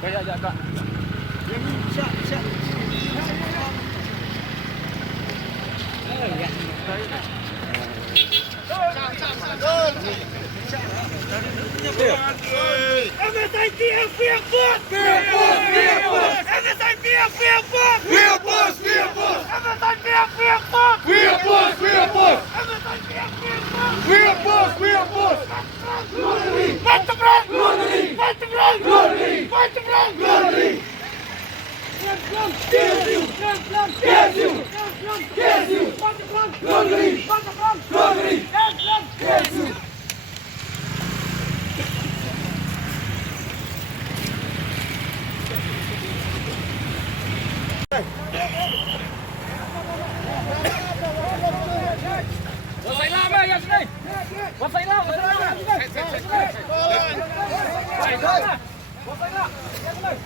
Kaya jaga. MSITF, we are boss! We are boss! We are boss! MSITF, we are boss! We are boss! We are boss! MSITF, we are boss! We are boss! We are boss! MSITF, we are boss! We are boss! Fight the brand! Fight the brand! Fight the brand! Yes, you! Yes, you! Yes, you! Fight the brand! Fight the brand! Yes, you! Wasay lang ba, Yasmin? Wasay lang, wasay lang. Wasay lang. Yasmin.